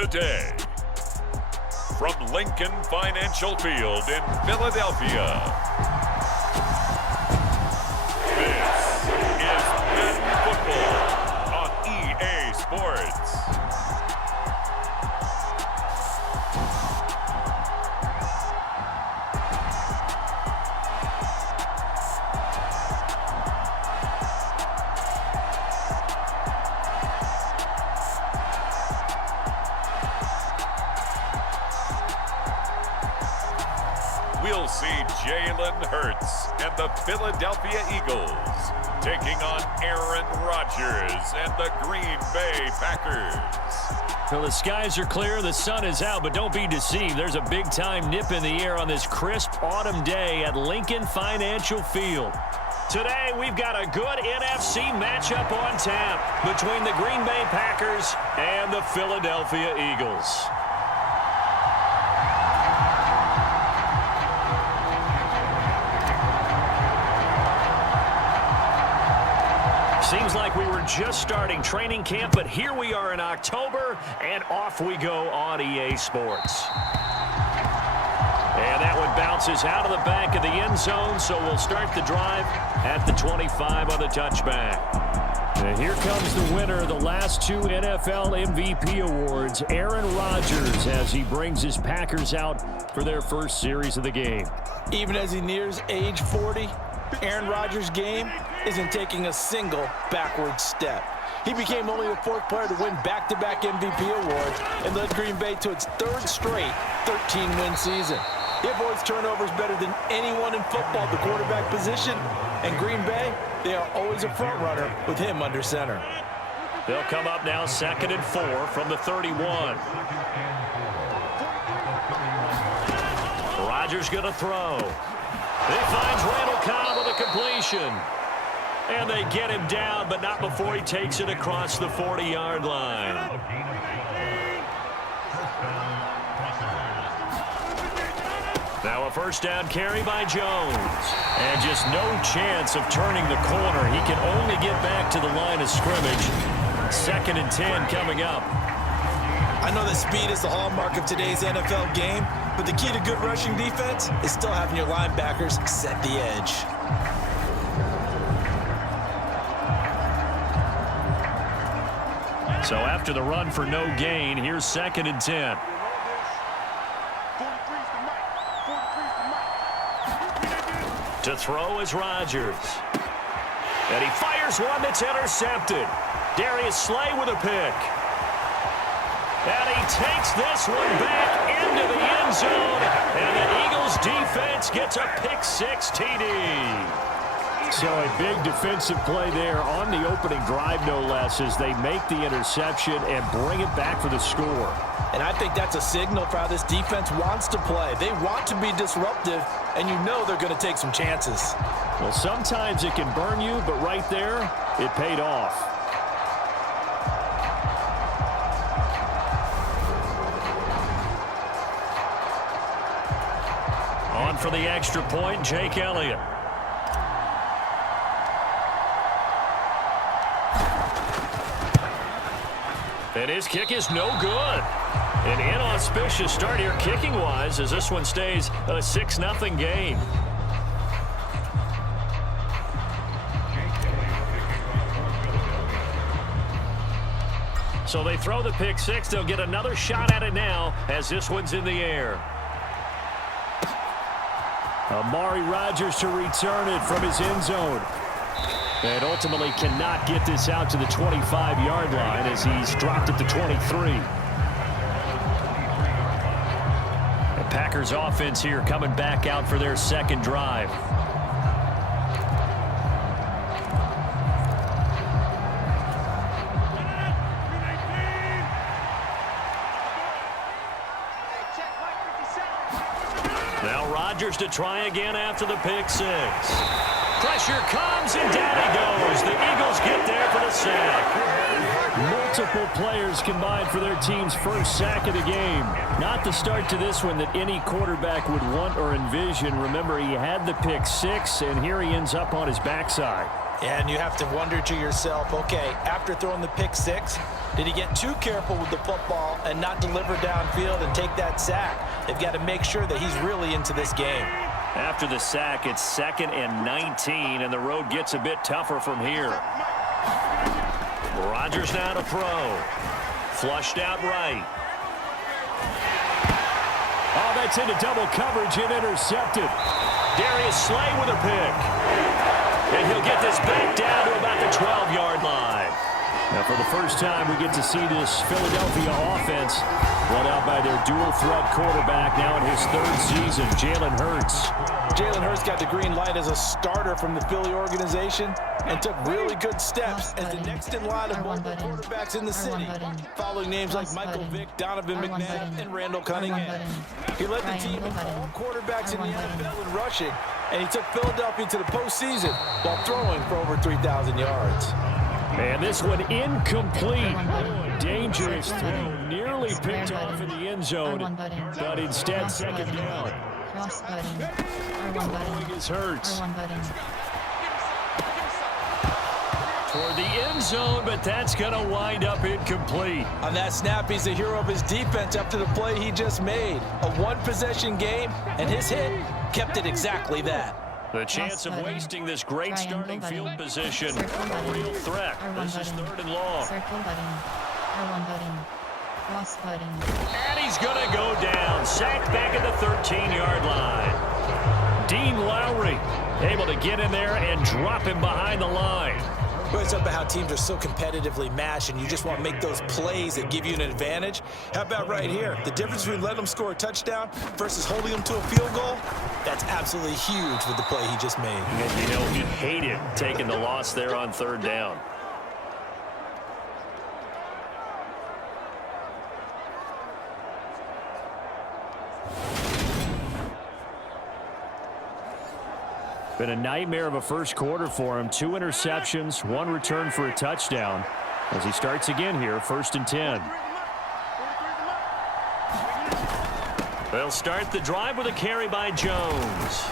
Today, from Lincoln Financial Field in Philadelphia, this is Madden Football on EA Sports. We'll see Jalen Hurts and the Philadelphia Eagles taking on Aaron Rodgers and the Green Bay Packers. Well, the skies are clear, the sun is out, but don't be deceived. There's a big-time nip in the air on this crisp autumn day at Lincoln Financial Field. Today, we've got a good NFC matchup on tap between the Green Bay Packers and the Philadelphia Eagles. Seems like we were just starting training camp, but here we are in October, and off we go on EA Sports. And that one bounces out of the back of the end zone, so we'll start the drive at the 25 on the touchback. And here comes the winner of the last two NFL MVP awards, Aaron Rodgers, as he brings his Packers out for their first series of the game. Even as he nears age 40, Aaron Rodgers' game isn't taking a single backward step. He became only the fourth player to win back-to-back MVP awards and led Green Bay to its third straight 13-win season. He avoids turnovers better than anyone in football at the quarterback position. And Green Bay, they are always a front runner with him under center. They'll come up now 2nd and 4 from the 31. Rodgers going to throw. He finds Randall Cobb with a completion. And they get him down, but not before he takes it across the 40-yard line. Now a first down carry by Jones. And just no chance of turning the corner. He can only get back to the line of scrimmage. 2nd and 10 coming up. I know that speed is the hallmark of today's NFL game, but the key to good rushing defense is still having your linebackers set the edge. So after the run for no gain, here's 2nd and 10. To throw is Rodgers. And he fires one that's intercepted. Darius Slay with a pick. And he takes this one back into the end zone. And the Eagles defense gets a pick-6 TD. So a big defensive play there on the opening drive, no less, as they make the interception and bring it back for the score. And I think that's a signal for how this defense wants to play. They want to be disruptive, and you know they're going to take some chances. Well, sometimes it can burn you, but right there, it paid off. On for the extra point, Jake Elliott. And his kick is no good. An inauspicious start here kicking-wise as this one stays a 6-0 game. So they throw the pick-6. They'll get another shot at it now as this one's in the air. Amari Rodgers to return it from his end zone. And ultimately cannot get this out to the 25-yard line as he's dropped at the 23. The Packers offense here coming back out for their second drive. Now Rodgers to try again after the pick-6. Pressure comes, and down he goes. The Eagles get there for the sack. Multiple players combined for their team's first sack of the game. Not the start to this one that any quarterback would want or envision. Remember, he had the pick-6, and here he ends up on his backside. And you have to wonder to yourself, okay, after throwing the pick six, did he get too careful with the football and not deliver downfield and take that sack? They've got to make sure that he's really into this game. After the sack, it's 2nd and 19, and the road gets a bit tougher from here. Rodgers now to throw. Flushed out right. Oh, that's into double coverage and intercepted. Darius Slay with a pick. And he'll get this back down to about the 12-yard line. Now, for the first time, we get to see this Philadelphia offense run out by their dual-threat quarterback now in his 3rd season, Jalen Hurts. Jalen Hurts got the green light as a starter from the Philly organization and took really good steps as the next in line of multiple quarterbacks in the city, following names like Michael Vick, Donovan McNabb, and Randall Cunningham. He led the team with all quarterbacks in the NFL in rushing, and he took Philadelphia to the postseason while throwing for over 3,000 yards. And this one incomplete. Dangerous throw. Nearly picked off in the end zone, but instead 2nd down. Cross button. R1 button. Is Hurts. R1 button. Toward the end zone, but that's going to wind up incomplete. On that snap, he's the hero of his defense after the play he just made. A one-possession game, and his hit kept it exactly that. The chance of wasting this great starting field position. A real threat. This is 3rd and long. Circle button. R1 button. Cross button. And he's going to go down. Sacked back at the 13-yard line. Dean Lowry able to get in there and drop him behind the line. Well, it's about how teams are so competitively matched, and you just want to make those plays that give you an advantage. How about right here? The difference between letting them score a touchdown versus holding them to a field goal, that's absolutely huge with the play he just made. You know, you hate it taking the loss there on 3rd down. Been a nightmare of a first quarter for him. 2 interceptions, 1 return for a touchdown. As he starts again here, 1st and 10. They'll start the drive with a carry by Jones.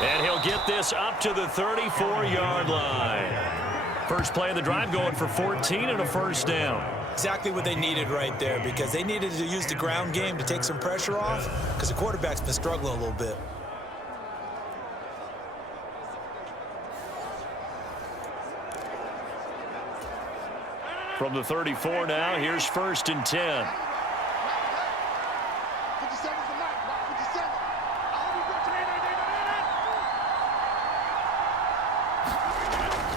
And he'll get this up to the 34-yard line. First play of the drive going for 14 and a 1st down. Exactly what they needed right there, because they needed to use the ground game to take some pressure off, because the quarterback's been struggling a little bit. From the 34 now, here's 1st and 10.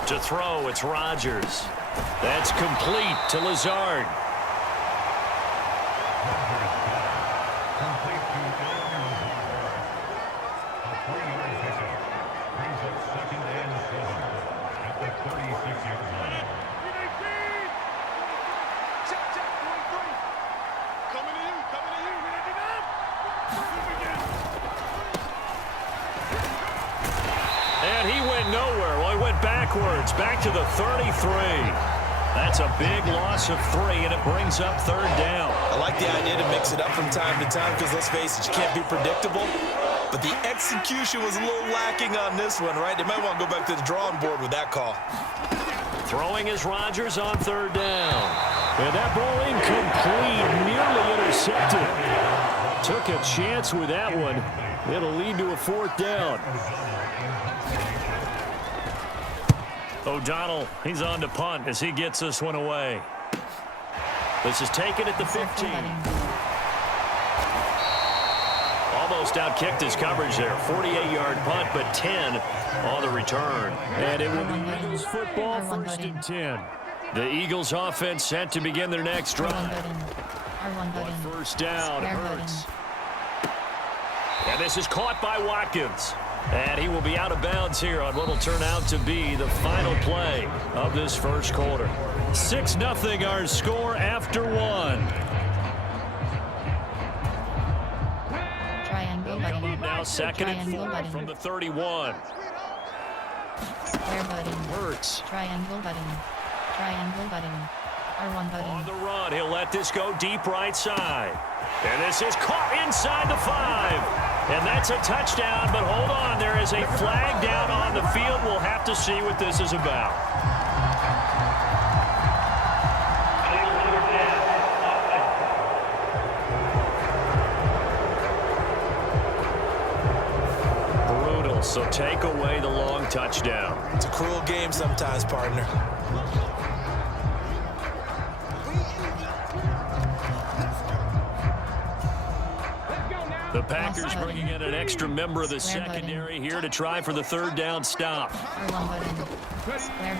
To throw, it's Rodgers. That's complete to Lazard. And he went nowhere. Well, he went backwards, back to the 33. That's a big loss of 3, and it brings up 3rd down. I like the idea to mix it up from time to time, because let's face it, you can't be predictable. But the execution was a little lacking on this one, right? They might want to go back to the drawing board with that call. Throwing is Rodgers on 3rd down. And that ball incomplete, nearly intercepted. Took a chance with that one. It'll lead to a 4th down. O'Donnell, he's on to punt as he gets this one away. This is taken at the 15. Almost outkicked his coverage there. 48-yard punt, but 10 on the return. And it will be Eagles football, 1st and 10. The Eagles offense set to begin their next drive. On 1st down, Hurts. And this is caught by Watkins. And he will be out of bounds here on what will turn out to be the final play of this first quarter. 6-0 our score after 1. Triangle button. Now 2nd and 4 from the 31. Square button. Hurts. Triangle button. Triangle button. R1 button. On the run, he'll let this go deep right side. And this is caught inside the 5. And that's a touchdown, but hold on. There is a flag down on the field. We'll have to see what this is about. Brutal, so take away the long touchdown. It's a cruel game sometimes, partner. The Packers bringing in an extra member of the secondary here to try for the third down stop.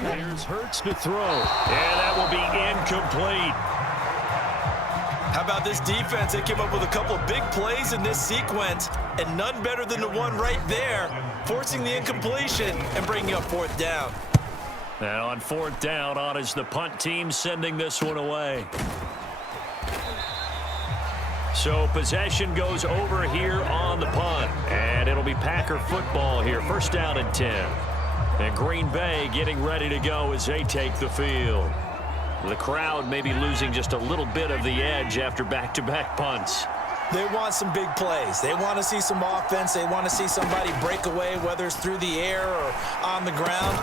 Here's Hurts to throw, and that will be incomplete. How about this defense? They came up with a couple of big plays in this sequence, and none better than the one right there, forcing the incompletion and bringing up fourth down. Now on fourth down, on is the punt team sending this one away. So possession goes over here on the punt, and it'll be Packer football here. First down and 10. And Green Bay getting ready to go as they take the field. The crowd may be losing just a little bit of the edge after back-to-back punts. They want some big plays. They want to see some offense. They want to see somebody break away, whether it's through the air or on the ground.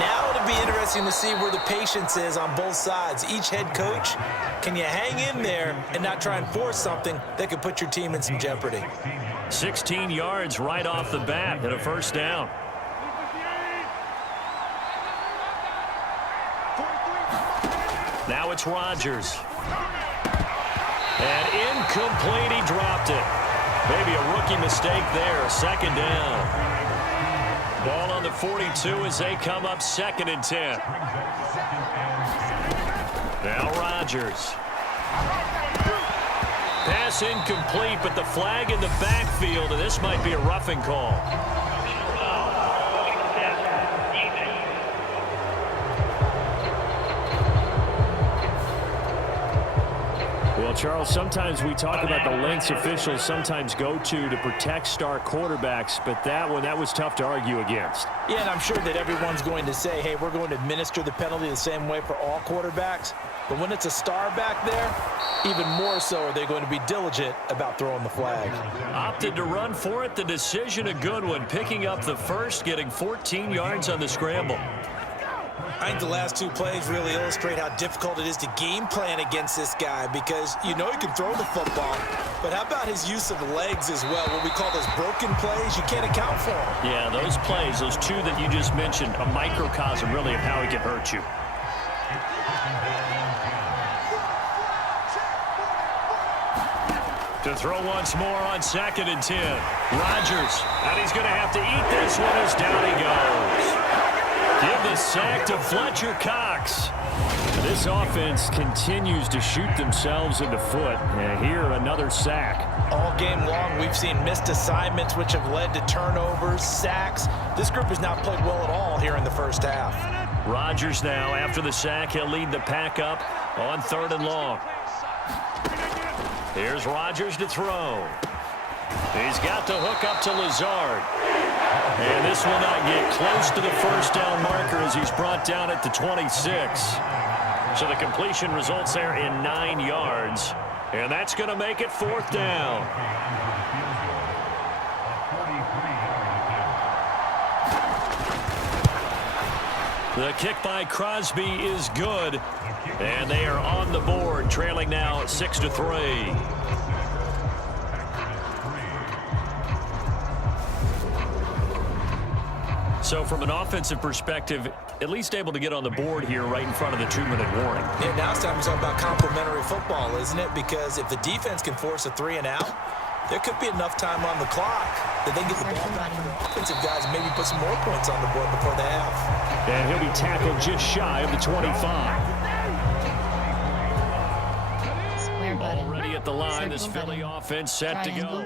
Now it'll be interesting to see where the patience is on both sides. Each head coach, can you hang in there and not try and force something that could put your team in some jeopardy? 16 yards right off the bat and a first down. Now it's Rodgers. And incomplete, he dropped it. Maybe a rookie mistake there, second down. Ball on the 42 as they come up second and 10. Now Rodgers. Pass incomplete, but the flag in the backfield, and this might be a roughing call. Well, Charles, sometimes we talk about the lengths officials sometimes go to protect star quarterbacks, but that was tough to argue against. Yeah, and I'm sure that everyone's going to say, hey, we're going to administer the penalty the same way for all quarterbacks. But when it's a star back there, even more so are they going to be diligent about throwing the flag. Opted to run for it. The decision a good one. Picking up the first, getting 14 yards on the scramble. I think the last two plays really illustrate how difficult it is to game plan against this guy because you know he can throw the football, but how about his use of the legs as well? What we call those broken plays, you can't account for them. Yeah, those plays, those two that you just mentioned, a microcosm really of how he can hurt you. To throw once more on second and 10. Rodgers, and he's going to have to eat this one as down he goes. Give the sack to Fletcher Cox. This offense continues to shoot themselves in the foot. And here, another sack. All game long, we've seen missed assignments, which have led to turnovers, sacks. This group has not played well at all here in the first half. Rodgers now, after the sack, he'll lead the pack up on third and long. Here's Rodgers to throw. He's got the hook up to Lazard. And this will not get close to the first down marker as he's brought down at the 26. So the completion results there in 9 yards. And that's going to make it fourth down. The kick by Crosby is good. And they are on the board, trailing now 6-3. So from an offensive perspective, at least able to get on the board here right in front of the 2-minute warning. Yeah, now it's time to talk about complementary football, isn't it? Because if the defense can force a 3 and out, there could be enough time on the clock that they can get the ball back to the offensive guys and maybe put some more points on the board before the half. And he'll be tackled just shy of the 25. Already at the line, this Philly offense set to go.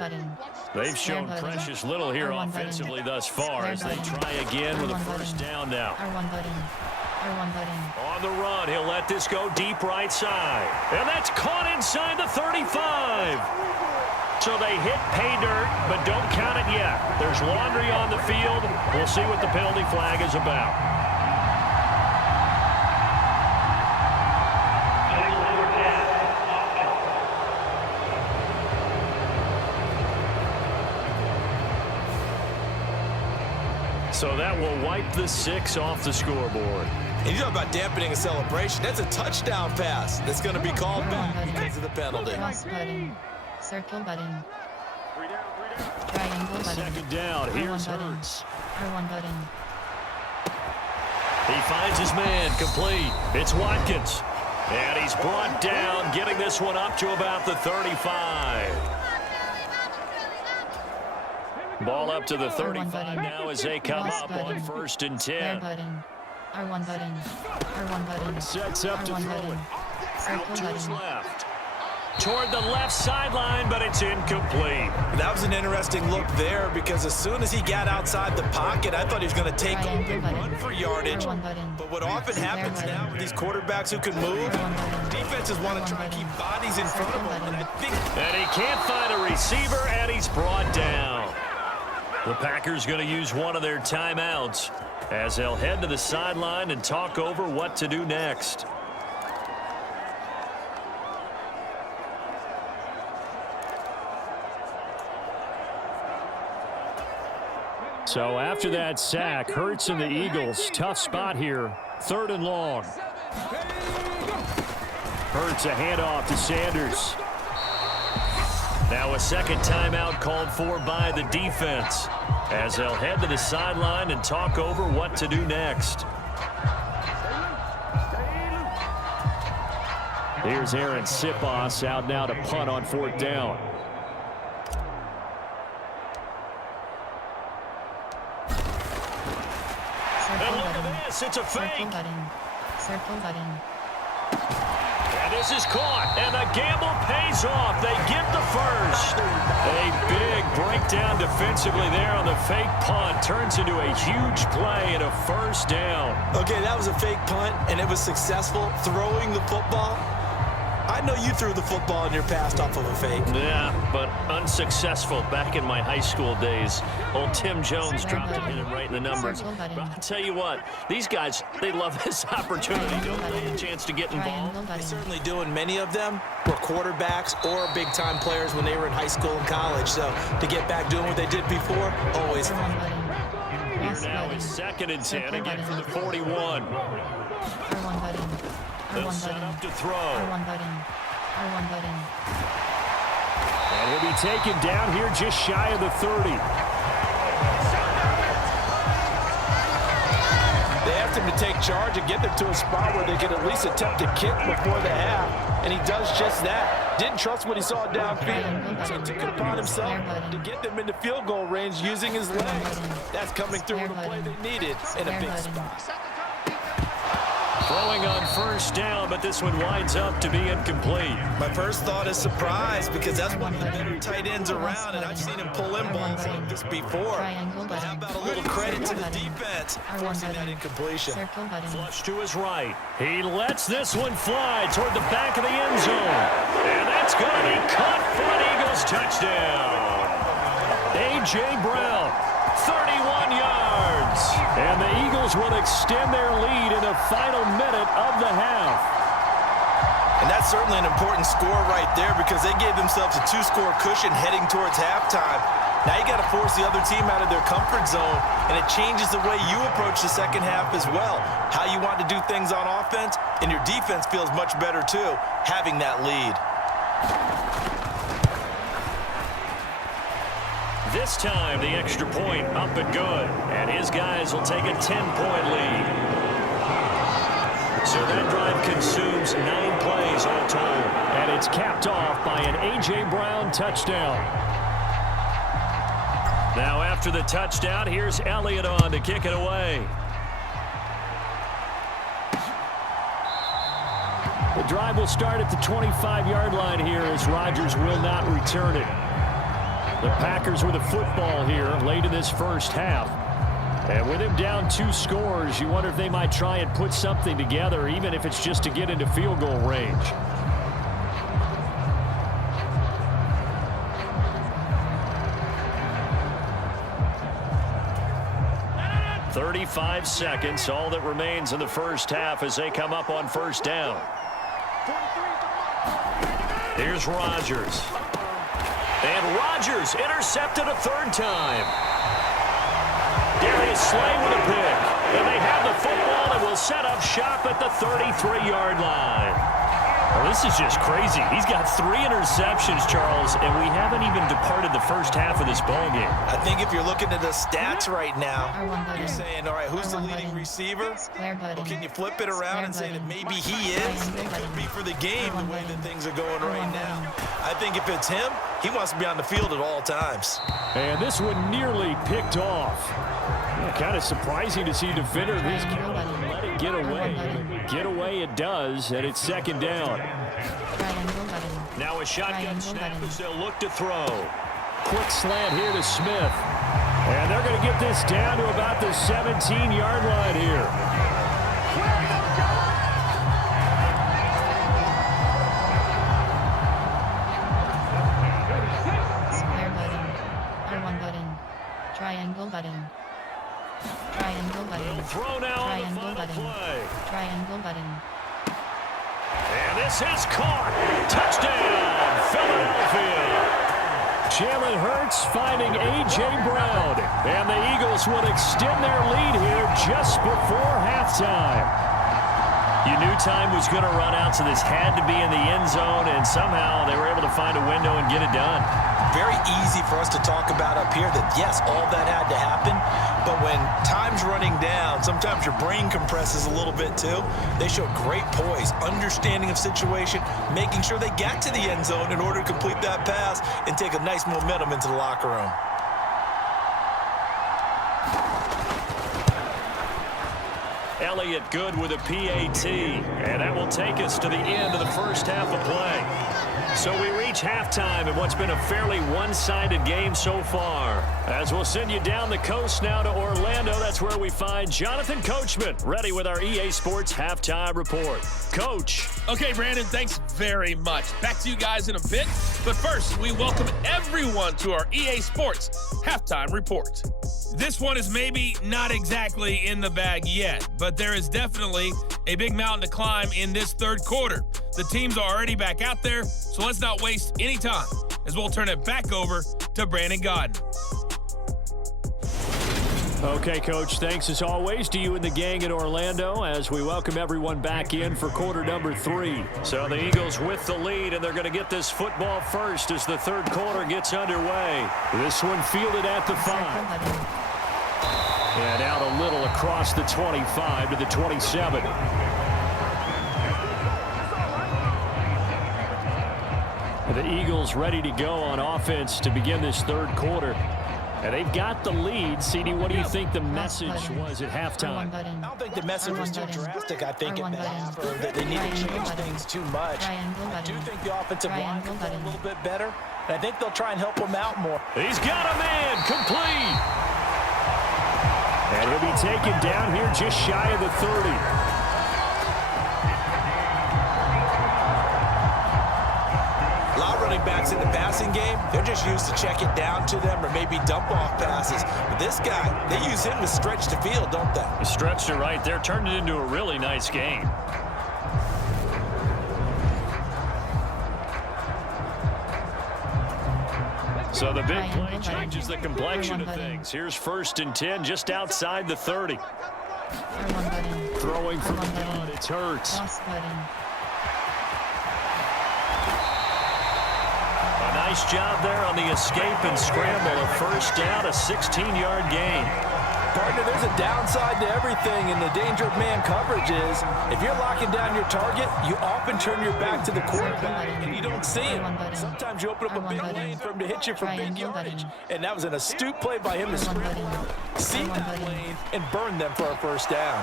They've shown precious little here offensively thus far as they try again with a first down now. On the run, he'll let this go deep right side. And that's caught inside the 35. So they hit pay dirt, but don't count it yet. There's laundry on the field. We'll see what the penalty flag is about. So that will wipe the 6 off the scoreboard. And you talk about dampening a celebration. That's a touchdown pass that's going to be called back because of the penalty. Cross button. Circle button. Triangle button. Second down. Here's R1 button. Hurts. R1 button. He finds his man complete. It's Watkins. And he's brought down, getting this one up to about the 35. Ball up to the 35 now as they come up on 1st and 10. Button. R1 button. R1 button. Sets up to R1 throw button. it. Circle Out to his button. left. Toward the left sideline, but it's incomplete. That was an interesting look there because as soon as he got outside the pocket, I thought he was going to take Triangle a button. run for yardage. R1 button. But what often Square happens button. now with these quarterbacks who can move, R1 button. defenses want to R1 try and button. keep bodies in front of Circle them. And I button. think And he can't find a receiver, and he's brought down. The Packers going to use one of their timeouts as they'll head to the sideline and talk over what to do next. So after that sack, Hurts and the Eagles, tough spot here, 3rd and long. Hurts a handoff to Sanders. Now a second timeout called for by the defense as they'll head to the sideline and talk over what to do next. Here's Aaron Sipos out now to punt on 4th down. Circle And look button. at this, it's a Circle fake. button. Circle button. And this is caught, and the gamble pays off. They get the first. A big breakdown defensively there on the fake punt. Turns into a huge play and a 1st down. okay, that was a fake punt, and it was successful throwing the football. I know you threw the football in your past off of a fake. Yeah, but unsuccessful back in my high school days. Old Tim Jones dropped it, hit him right in the numbers. But I'll tell you what, these guys, they love this opportunity. Don't they get a chance to get involved? Triangle They button. certainly do, and many of them were quarterbacks or big-time players when they were in high school and college. So to get back doing what they did before, always fun. R1 button. Here Cross now button. is 2nd and 10 Circle again for button. the 41. R1 button. They'll R1 set button. up to throw. R1 button. R1 button. And he'll be taken down here just shy of the 30. They asked him to take charge and get them to a spot where they could at least attempt to kick before the half, and he does just that. Didn't trust what he saw downfield, so he took it upon himself to get them into field goal range using his legs. That's coming through with a play they needed in a big spot. Throwing on 1st down, but this one winds up to be incomplete. My first thought is surprise because that's one of the better tight ends around, and I've seen him pull in balls like this before. But how about a little credit to the defense forcing that incompletion? Circle button. Flush to his right. He lets this one fly toward the back of the end zone. And that's going to be caught for an Eagles touchdown. A.J. Brown, 31 yards. And the Eagles will extend their lead in the final minute of the half. And that's certainly an important score right there because they gave themselves a 2-score cushion heading towards halftime. Now you got to force the other team out of their comfort zone, and it changes the way you approach the second half as well. How you want to do things on offense, and your defense feels much better too, having that lead. This time, the extra point up and good. And his guys will take a 10-point lead. So that drive consumes 9 plays all told. And it's capped off by an A.J. Brown touchdown. Now after the touchdown, here's Elliott on to kick it away. The drive will start at the 25-yard line here as Rodgers will not return it. The Packers with a football here late in this first half. And with him down 2 scores, you wonder if they might try and put something together, even if it's just to get into field goal range. "35 seconds, all that remains in the first half as they come up on 1st down. Here's Rodgers. And Rodgers intercepted a 3rd time. Darius Slay with a pick. And they have the football and will set up shop at the 33-yard line. Well, this is just crazy. He's got 3 interceptions, Charles, and we haven't even departed the first half of this ballgame. I think if you're looking at the stats right now, R1 you're saying, all right, who's the leading receiver? Well, can you flip it around and say that maybe he is? It could be for the game the way that things are going right now. I think if it's him, he wants to be on the field at all times. And this one nearly picked off. Yeah, kind of surprising to see defender of his caliber let it get away. Get away it does, and it's second down. Now a shotgun snap as they'll look to throw. Quick slant here to Smith. And they're going to get this down to about the 17-yard line here. Square button. R1 button. Triangle button. Triangle button. Throw now on the Triangle final button. play. Triangle button. And this is caught. Touchdown, Philadelphia. Jalen Hurts finding A.J. Brown. And the Eagles would extend their lead here just before halftime. You knew time was going to run out, so this had to be in the end zone, and somehow they were able to find a window and get it done. Very easy for us to talk about up here that, yes, all that had to happen, but when time's running down, sometimes your brain compresses a little bit too. They showed great poise, understanding of situation, making sure they got to the end zone in order to complete that pass and take a nice momentum into the locker room. Elliott good with a PAT, and that will take us to the end of the first half of play. So we reach halftime in what's been a fairly one-sided game so far. As we'll send you down the coast now to Orlando, that's where we find Jonathan Coachman, ready with our EA Sports Halftime Report. Coach. Okay, Brandon, thanks very much. Back to you guys in a bit. But first, we welcome everyone to our EA Sports Halftime Report. This one is maybe not exactly in the bag yet, but there is definitely a big mountain to climb in this third quarter. The teams are already back out there, so let's not waste any time as we'll turn it back over to Brandon Godden. Okay, Coach, thanks as always to you and the gang in Orlando as we welcome everyone back in for quarter number 3. So the Eagles with the lead, and they're going to get this football first as the third quarter gets underway. This one fielded at the 5. And out a little across the 25 to the 27. The Eagles ready to go on offense to begin this third quarter. And they've got the lead. CD, what do you think the message was at halftime? I don't think the message was too drastic. I think at the half that they need to change things too much. I do think the offensive line can play a little bit better. And I think they'll try and help them out more. He's got a man complete. And he'll be taken down here just shy of the 30. A lot of running backs in the passing game, they're just used to check it down to them or maybe dump off passes. But this guy, they use him to stretch the field, don't they? They stretched it right there, turned it into a really nice game. So the big play changes the complexion of things. Here's 1st and 10 just outside the 30. Throwing from the gun, it's Hurts. A nice job there on the escape and scramble. A first down, a 16-yard gain. Partner, there's a downside to everything, and the danger of man coverage is if you're locking down your target, you often turn your back to the quarterback, and you don't see him. Sometimes you open up a big lane for him to hit you for big yardage, and that was an astute play by him to scramble, see that lane, and burn them for a first down.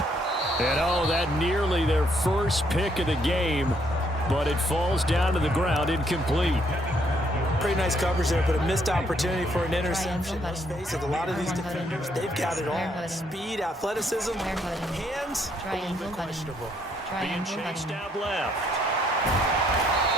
And oh, that nearly their first pick of the game, but it falls down to the ground incomplete. Pretty nice coverage there, but a missed opportunity for an interception. Let's face it, a lot of these defenders, they've got it all. Speed, athleticism, hands, a little bit questionable. Being chased out left.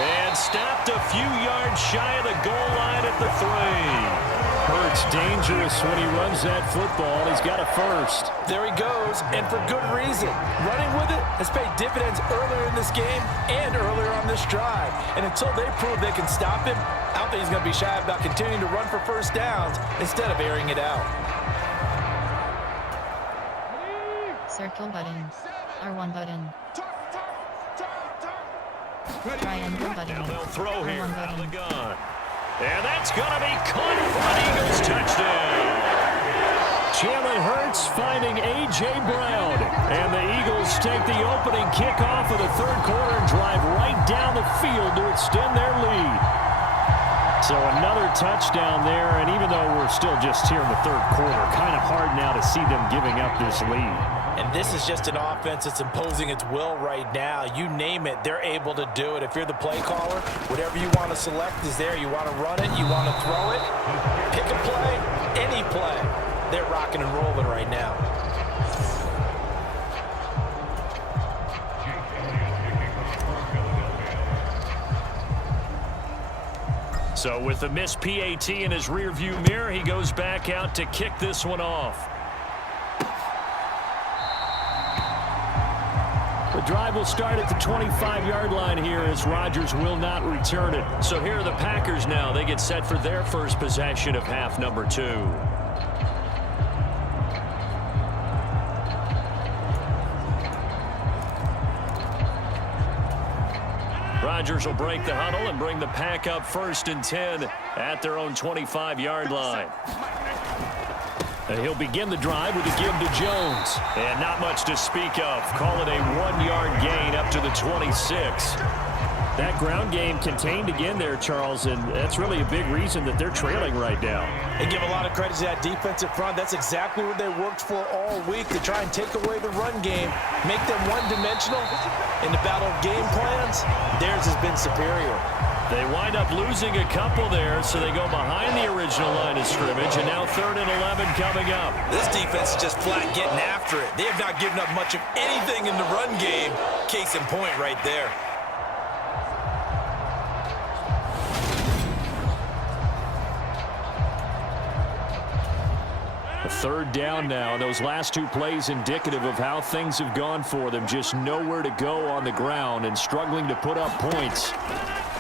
And stopped a few yards shy of the goal line at the 3. Hurts dangerous when he runs that football. He's got a first. There he goes, and for good reason. Running with it has paid dividends earlier in this game and earlier on this drive. And until they prove they can stop him, I don't think he's going to be shy about continuing to run for first downs instead of airing it out. Circle button. R1 button. Triangle button. Now they'll throw here R1 out of the button. gun. And that's going to be caught for an Eagles touchdown. Jalen Hurts finding A.J. Brown. And the Eagles take the opening kickoff of the third quarter and drive right down the field to extend their lead. So another touchdown there, and even though we're still just here in the third quarter, kind of hard now to see them giving up this lead. And this is just an offense that's imposing its will right now. You name it, they're able to do it. If you're the play caller, whatever you want to select is there. You want to run it, you want to throw it, pick a play, any play. They're rocking and rolling right now. So with the missed PAT in his rearview mirror, he goes back out to kick this one off. The drive will start at the 25-yard line here as Rodgers will not return it. So here are the Packers now. They get set for their first possession of half number 2. Rodgers will break the huddle and bring the Pack up 1st and 10 at their own 25-yard line. And he'll begin the drive with a give to Jones. And not much to speak of. Call it a 1-yard gain up to the 26. That ground game contained again there, Charles, and that's really a big reason that they're trailing right now. They give a lot of credit to that defensive front. That's exactly what they worked for all week, to try and take away the run game, make them one-dimensional. In the battle of game plans, theirs has been superior. They wind up losing a couple there, so they go behind the original line of scrimmage, and now 3rd and 11 coming up. This defense is just flat getting after it. They have not given up much of anything in the run game. Case in point right there. A 3rd down now. Those last 2 plays indicative of how things have gone for them. Just nowhere to go on the ground and struggling to put up points.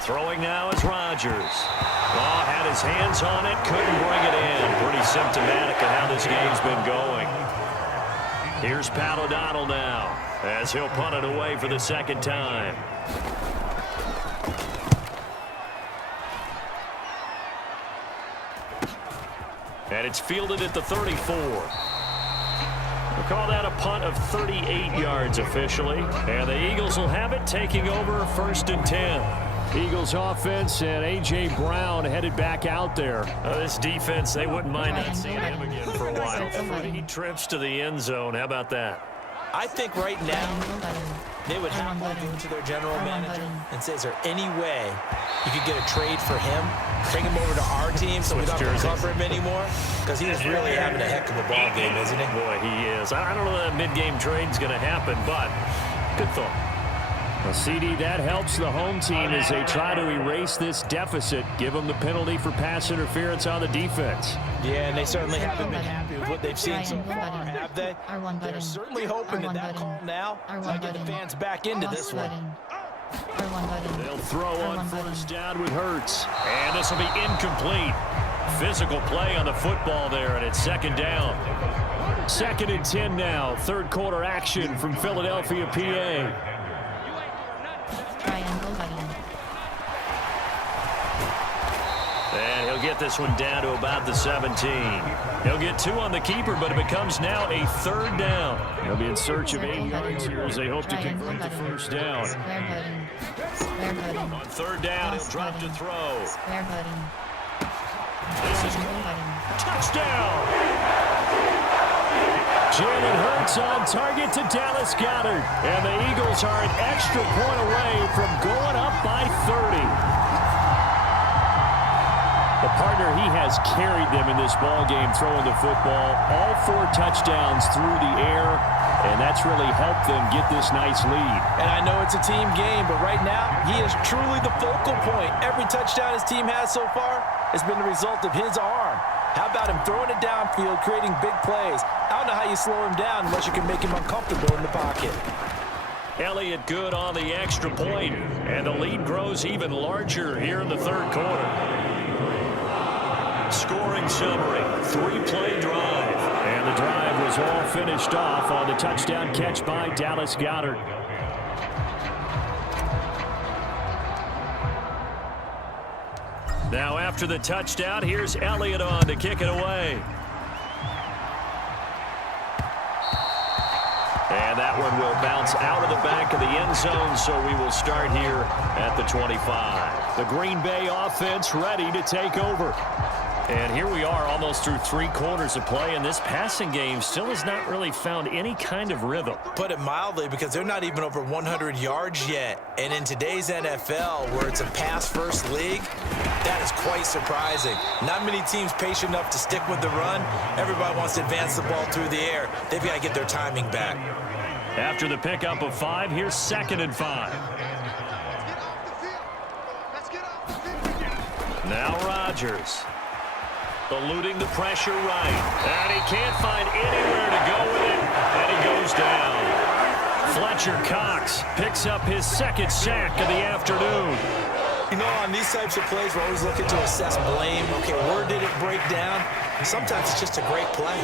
Throwing now is Rodgers. Oh, had his hands on it, couldn't bring it in. Pretty symptomatic of how this game's been going. Here's Pat O'Donnell now as he'll punt it away for the 2nd time. And it's fielded at the 34. We'll call that a punt of 38 yards officially. And the Eagles will have it, taking over 1st and 10. Eagles offense and A.J. Brown headed back out there. This defense, they wouldn't mind not seeing him again for a while. 3 trips to the end zone. How about that? I think right now they would have to go to their general manager and say, is there any way you could get a trade for him? Bring him over to our team so we don't have to cover him anymore? Because he is really having a heck of a ball game, isn't he? Boy, he is. I don't know that mid-game trade's going to happen, but good thought. Well, CD, that helps the home team as they try to erase this deficit, give them the penalty for pass interference on the defense. Yeah, and they certainly haven't been happy with what they've seen so far, have they? They're certainly hoping that call now might get the fans back into this one. They'll throw on 1st down with Hurts, and this will be incomplete. Physical play on the football there, and it's 2nd down. 2nd and 10 now, 3rd quarter action from Philadelphia, PA. Triangle button. And he'll get this one down to about the 17. He'll get 2 on the keeper, but it becomes now a 3rd down. He'll be in search of 8 yards here as they hope to convert the 1st down. Square button. Square button. On 3rd down, he'll drop to throw. Square button. This is Triangle button. touchdown! Jalen Hurts on target to Dallas Goedert. And the Eagles are an extra point away from going up by 30. The partner, he has carried them in this ball game, throwing the football. All 4 touchdowns through the air, and that's really helped them get this nice lead. And I know it's a team game, but right now, he is truly the focal point. Every touchdown his team has so far has been the result of his arm. How about him throwing it downfield, creating big plays? I don't know how you slow him down unless you can make him uncomfortable in the pocket. Elliott good on the extra point, and the lead grows even larger here in the 3rd quarter. Scoring summary, 3-play drive, and And the drive was all finished off on the touchdown catch by Dallas Goedert. Now after the touchdown, here's Elliott on to kick it away. And that one will bounce out of the back of the end zone, so we will start here at the 25. The Green Bay offense ready to take over. And here we are almost through 3 quarters of play, and this passing game still has not really found any kind of rhythm. Put it mildly, because they're not even over 100 yards yet. And in today's NFL, where it's a pass-first league, that is quite surprising. Not many teams patient enough to stick with the run. Everybody wants to advance the ball through the air. They've got to get their timing back. After the pickup of 5, here's 2nd and 5. Now Rodgers. Eluding the pressure right. And he can't find anywhere to go with it. And he goes down. Fletcher Cox picks up his 2nd sack of the afternoon. You know, on these types of plays, we're always looking to assess blame. Okay, where did it break down? Sometimes it's just a great play.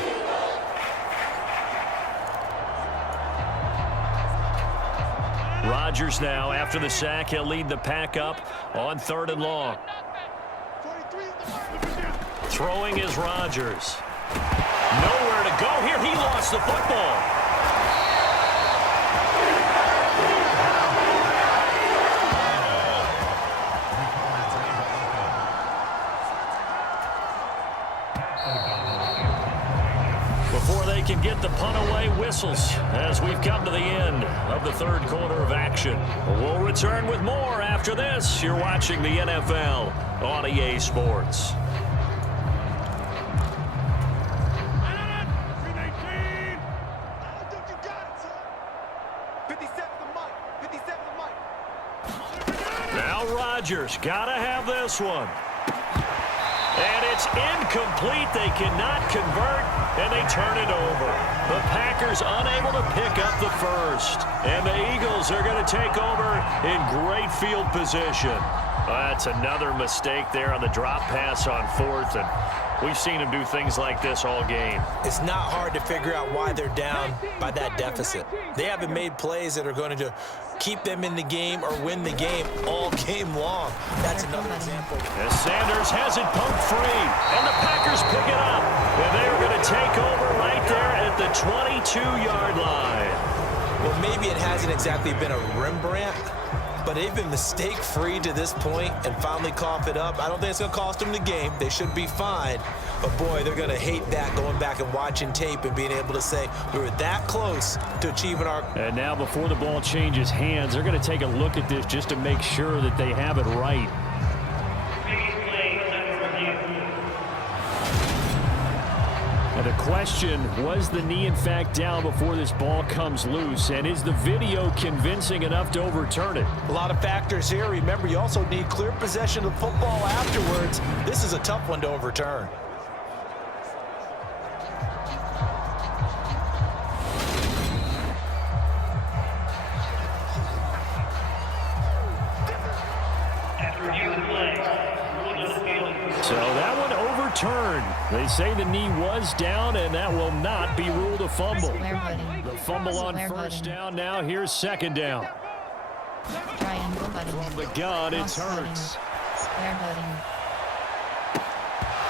Rodgers now, after the sack, he'll lead the pack up on 3rd and long. Throwing is Rodgers. Nowhere to go here. He lost the football. Before they can get the punt away, whistles as we've come to the end of the 3rd quarter of action. We'll return with more after this. You're watching the NFL on EA Sports. Now Rodgers, gotta have this one. And it's incomplete. They cannot convert, and they turn it over. The Packers unable to pick up the first. And the Eagles are going to take over in great field position. That's another mistake there on the drop pass on 4th, and we've seen them do things like this all game. It's not hard to figure out why they're down by that deficit. They haven't made plays that are going to keep them in the game or win the game all game long. That's another example. As Sanders has it pumped free, and the Packers pick it up. And they are going to take over right there at the 22-yard line. Well, maybe it hasn't exactly been a Rembrandt, but they've been mistake-free to this point and finally cough it up. I don't think it's going to cost them the game. They should be fine. But, boy, they're going to hate that, going back and watching tape and being able to say we were that close to achieving our... And now before the ball changes hands, they're going to take a look at this just to make sure that they have it right. Now the question, was the knee in fact down before this ball comes loose? And is the video convincing enough to overturn it? A lot of factors here. Remember, you also need clear possession of the football afterwards. This is a tough one to overturn. So that one overturned. They say the knee was down, and that will not be ruled a fumble. The fumble on 1st down. Now here's 2nd down. Triangle button. From the gun, it's Hurts. Square button.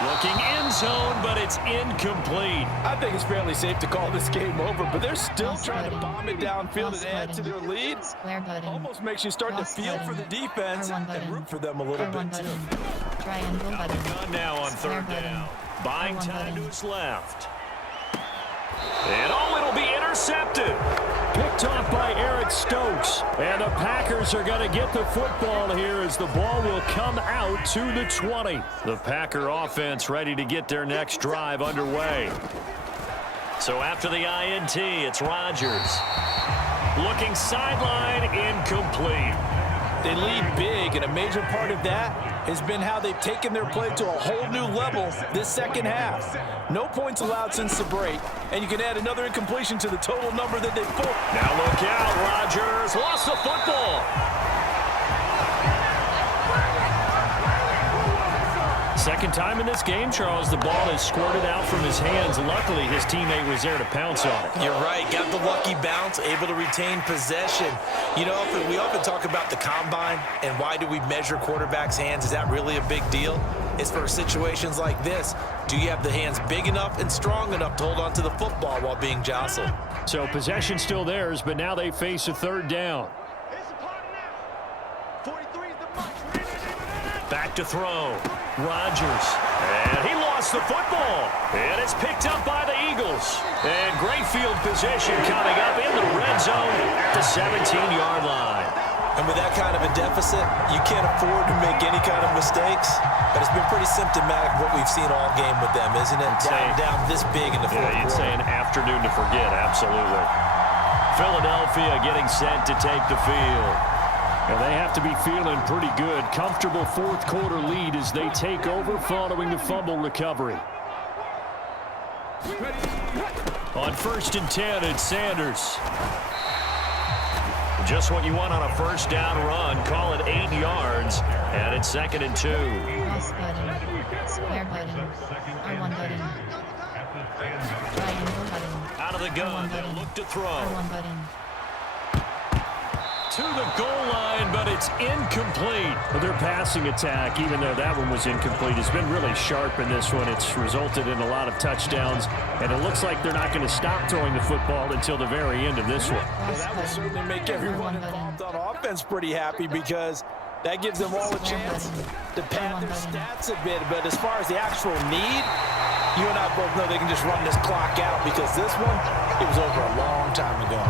Looking end zone, but it's incomplete. I think it's fairly safe to call this game over, but they're still trying to bomb it downfield and add to their lead. Square button. Almost makes you start to feel for the defense and root for them a little bit too. Triangle button. Gun now on 3rd down. Buying time to his left. And it'll be intercepted. Picked off by Eric Stokes. And the Packers are going to get the football here as the ball will come out to the 20. The Packer offense ready to get their next drive underway. So after the INT, it's Rodgers. Looking sideline, incomplete. They lead big, and a major part of that has been how they've taken their play to a whole new level this 2nd half. No points allowed since the break, and you can add another incompletion to the total number that they've pulled. Now look out, Rodgers lost the football. Second time in this game, Charles, the ball has squirted out from his hands. Luckily, his teammate was there to pounce on it. You're right. Got the lucky bounce, able to retain possession. You know, we often talk about the combine and why do we measure quarterbacks' hands. Is that really a big deal? It's for situations like this. Do you have the hands big enough and strong enough to hold on to the football while being jostled? So possession still theirs, but now they face a third down. Back to throw. Rodgers. And he lost the football. And it's picked up by the Eagles. And great field position coming up in the red zone at the 17-yard line. And with that kind of a deficit, you can't afford to make any kind of mistakes. But it's been pretty symptomatic of what we've seen all game with them, isn't it? Down this big in the fourth quarter. You'd say an afternoon to forget, absolutely. Philadelphia getting set to take the field. And they have to be feeling pretty good. Comfortable fourth quarter lead as they take over following the fumble recovery. On 1st and 10, it's Sanders. Just what you want on a first down run. Call it 8 yards. And it's 2nd and 2. Cross button. Square button. R1 button. Triangle button. Out of the gun. They'll look to throw. R1 button. To the goal line, but it's incomplete. But their passing attack, even though that one was incomplete, has been really sharp in this one. It's resulted in a lot of touchdowns, and it looks like they're not going to stop throwing the football until the very end of this one. Well, that will certainly make everyone involved on offense pretty happy because that gives them all a chance to pad their stats a bit. But as far as the actual need, you and I both know they can just run this clock out because this one, it was over a long time ago.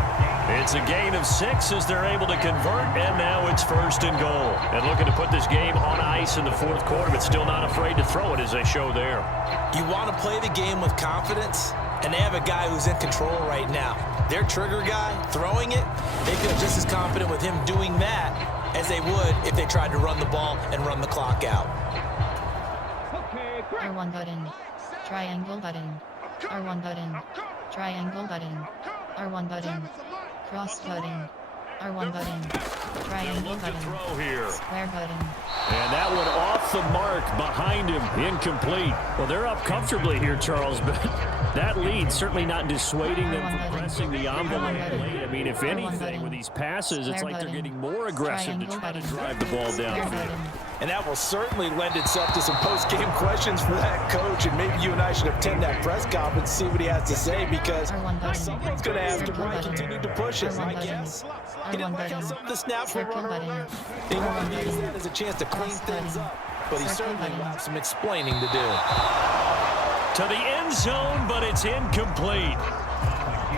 It's a gain of 6 as they're able to convert, and now it's 1st and goal. And looking to put this game on ice in the fourth quarter, but still not afraid to throw it as they show there. You want to play the game with confidence, and they have a guy who's in control right now. Their trigger guy throwing it, they feel just as confident with him doing that as they would if they tried to run the ball and run the clock out. R1 button. Triangle button. R1 button. Triangle button. R1 button. Cross button. R1 button. Triangle button. Throw here. Square button. And that one off the mark behind him. Incomplete. Well, they're up comfortably here, Charles, but that lead certainly not dissuading them from pressing the envelope late. I mean, if anything, with these passes, it's like they're getting more aggressive to try to drive the ball downfield. And that will certainly lend itself to some post-game questions for that coach. And maybe you and I should attend that press conference and see what he has to say because someone's going to ask him why he continued to push it. I guess he didn't like how some of the snaps were run around. He wanted to use that as a chance to clean things up. But he certainly will have some explaining to do. To the end zone, but it's incomplete.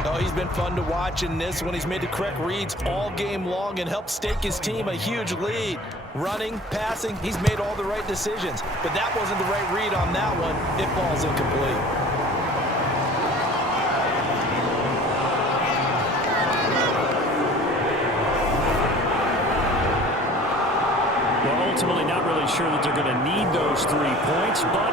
Oh, he's been fun to watch in this one. He's made the correct reads all game long and helped stake his team a huge lead. Running, passing, he's made all the right decisions. But that wasn't the right read on that one. It falls incomplete. Well, ultimately not really sure that they're going to need those 3 points, but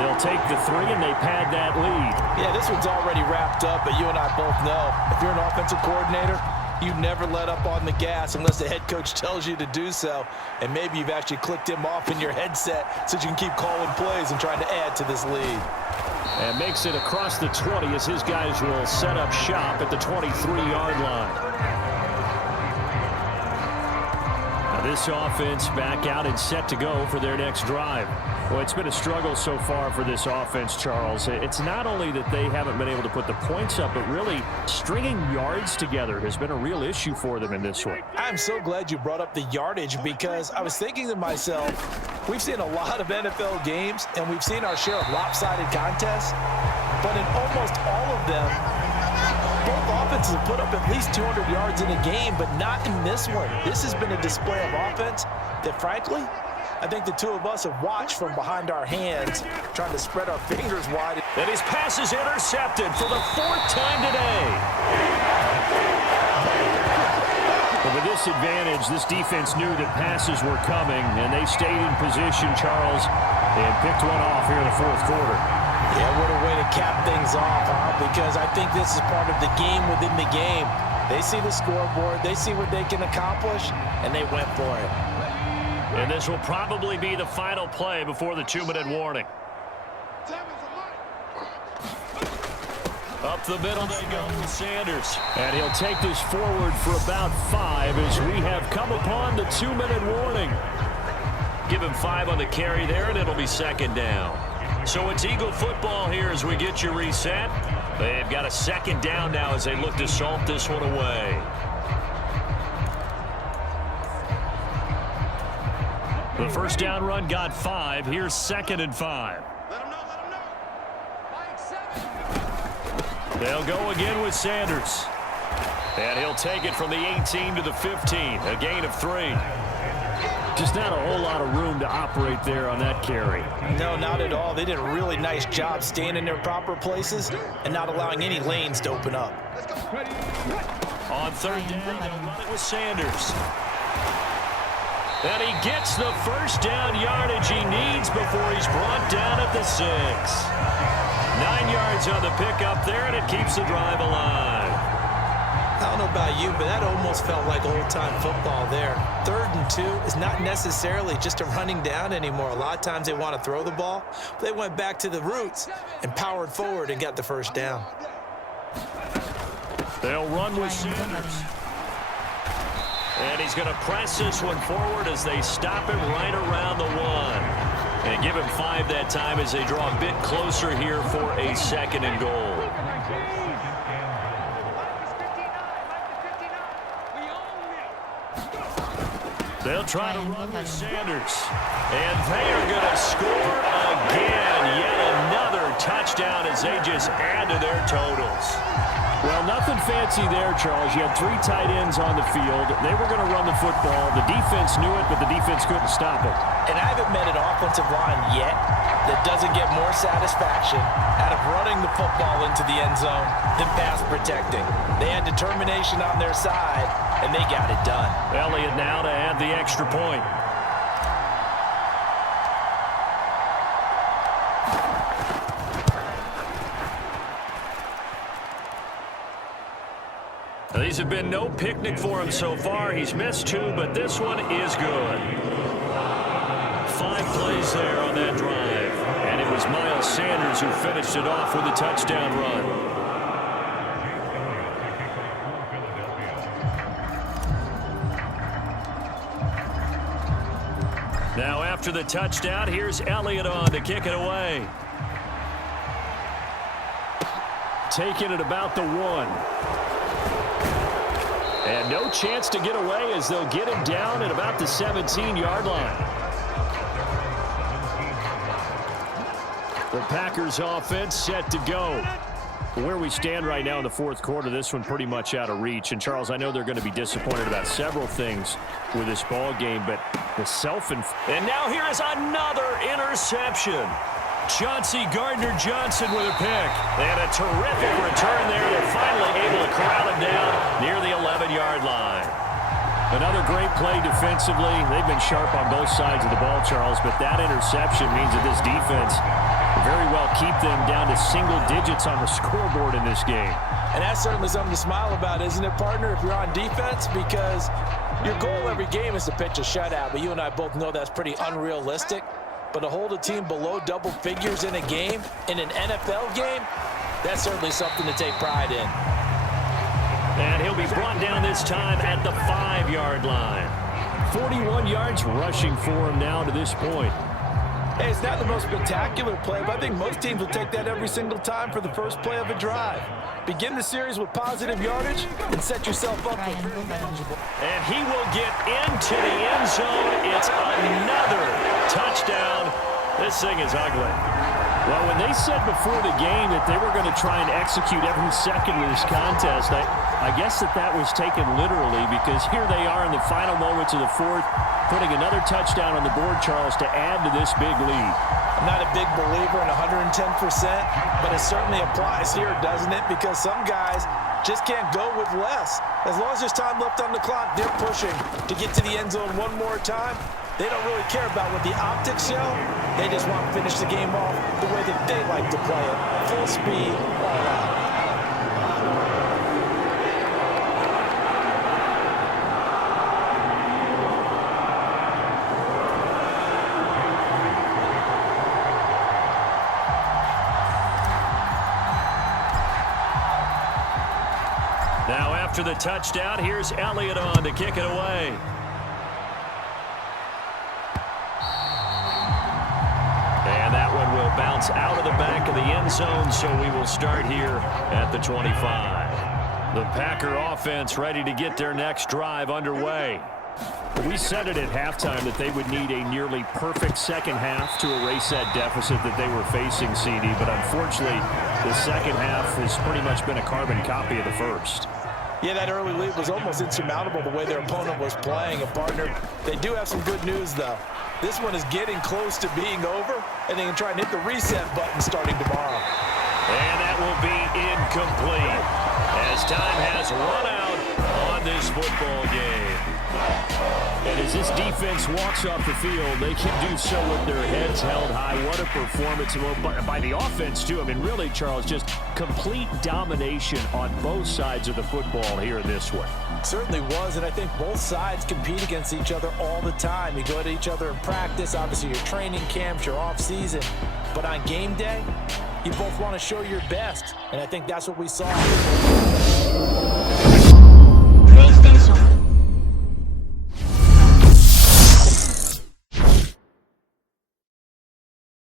they'll take the 3 and they pad that lead. Yeah, this one's already wrapped up, but you and I both know if you're an offensive coordinator, you never let up on the gas unless the head coach tells you to do so. And maybe you've actually clicked him off in your headset so you can keep calling plays and trying to add to this lead. And makes it across the 20 as his guys will set up shop at the 23-yard line. This offense back out and set to go for their next drive. Well, it's been a struggle so far for this offense, Charles. It's not only that they haven't been able to put the points up, but really stringing yards together has been a real issue for them in this one. I'm so glad you brought up the yardage because I was thinking to myself, we've seen a lot of NFL games and we've seen our share of lopsided contests, but in almost all of them, both offenses have put up at least 200 yards in a game, but not in this one. This has been a display of offense that, frankly, I think the two of us have watched from behind our hands, trying to spread our fingers wide. And his pass is intercepted for the 4th time today. But with this advantage, this defense knew that passes were coming, and they stayed in position, Charles, and picked one off here in the fourth quarter. Yeah, what a way to cap things off, huh? Because I think this is part of the game within the game. They see the scoreboard, they see what they can accomplish, and they went for it. And this will probably be the final play before the 2-minute warning. Up the middle they go with Sanders. And he'll take this forward for about 5 as we have come upon the 2-minute warning. Give him 5 on the carry there, and it'll be 2nd down. So it's Eagle football here as we get you reset. They've got a 2nd down now as they look to salt this one away. The first down run got 5. Here's 2nd and 5. They'll go again with Sanders. And he'll take it from the 18 to the 15. A gain of 3. Just not a whole lot of room to operate there on that carry. No, not at all. They did a really nice job staying in their proper places and not allowing any lanes to open up. On 3rd down, they'll run it with Sanders. And he gets the first down yardage he needs before he's brought down at the 6. 9 yards on the pickup there, and it keeps the drive alive. I don't know about you, but that almost felt like old-time football there. 3rd and 2 is not necessarily just a running down anymore. A lot of times they want to throw the ball. They went back to the roots and powered forward and got the first down. They'll run with Sanders. And he's going to press this one forward as they stop him right around the 1. And give him 5 that time as they draw a bit closer here for a 2nd and goal. They'll try to run with Sanders. And they are going to score again. Yet another touchdown as they just add to their totals. Well, nothing fancy there, Charles. You had 3 tight ends on the field. They were going to run the football. The defense knew it, but the defense couldn't stop it. And I haven't met an offensive line yet that doesn't get more satisfaction out of running the football into the end zone than pass protecting. They had determination on their side, and they got it done. Elliott now to add the extra point. These have been no picnic for him so far. He's missed 2, but this one is good. 5 plays there on that drive. And it was Miles Sanders who finished it off with a touchdown run. Now after the touchdown, here's Elliott on to kick it away. Taking it about the 1. And no chance to get away as they'll get him down at about the 17-yard line. The Packers offense set to go. Where we stand right now in the 4th quarter, this one pretty much out of reach. And, Charles, I know they're going to be disappointed about several things with this ball game, but the And now here is another interception. Chauncey Gardner-Johnson with a pick. And a terrific return there. They're finally able to corral him down near the 11-yard line. Another great play defensively. They've been sharp on both sides of the ball, Charles, but that interception means that this defense will very well keep them down to single digits on the scoreboard in this game. And that's certainly something to smile about, isn't it, partner, if you're on defense? Because your goal every game is to pitch a shutout, but you and I both know that's pretty unrealistic. But to hold a team below double figures in a game, in an NFL game, that's certainly something to take pride in. And he'll be brought down this time at the 5-yard line. 41 yards rushing for him now to this point. Hey, it's not the most spectacular play, but I think most teams will take that every single time for the first play of a drive. Begin the series with positive yardage and set yourself up for And he will get into the end zone. It's another touchdown. This thing is ugly. Well, when they said before the game that they were going to try and execute every second of this contest, I guess that was taken literally, because here they are in the final moments of the 4th, putting another touchdown on the board, Charles, to add to this big lead. I'm not a big believer in 110%, but it certainly applies here, doesn't it? Because some guys just can't go with less. As long as there's time left on the clock, they're pushing to get to the end zone one more time. They don't really care about what the optics show. They just want to finish the game off the way that they like to play it. Full speed, all out. After the touchdown, here's Elliott on to kick it away. And that one will bounce out of the back of the end zone, so we will start here at the 25. The Packer offense ready to get their next drive underway. We said it at halftime that they would need a nearly perfect second half to erase that deficit that they were facing, CD, but unfortunately, the second half has pretty much been a carbon copy of the first. Yeah, that early lead was almost insurmountable the way their opponent was playing. A partner, they do have some good news, though. This one is getting close to being over, and they can try and hit the reset button starting tomorrow. And that will be incomplete as time has run out on this football game. And as this defense walks off the field, they can do so with their heads held high. What a performance by the offense, too. I mean, really, Charles, just complete domination on both sides of the football here in this one. Certainly was, and I think both sides compete against each other all the time. You go at each other in practice, obviously your training camps, your off season, but on game day, you both want to show your best, and I think that's what we saw.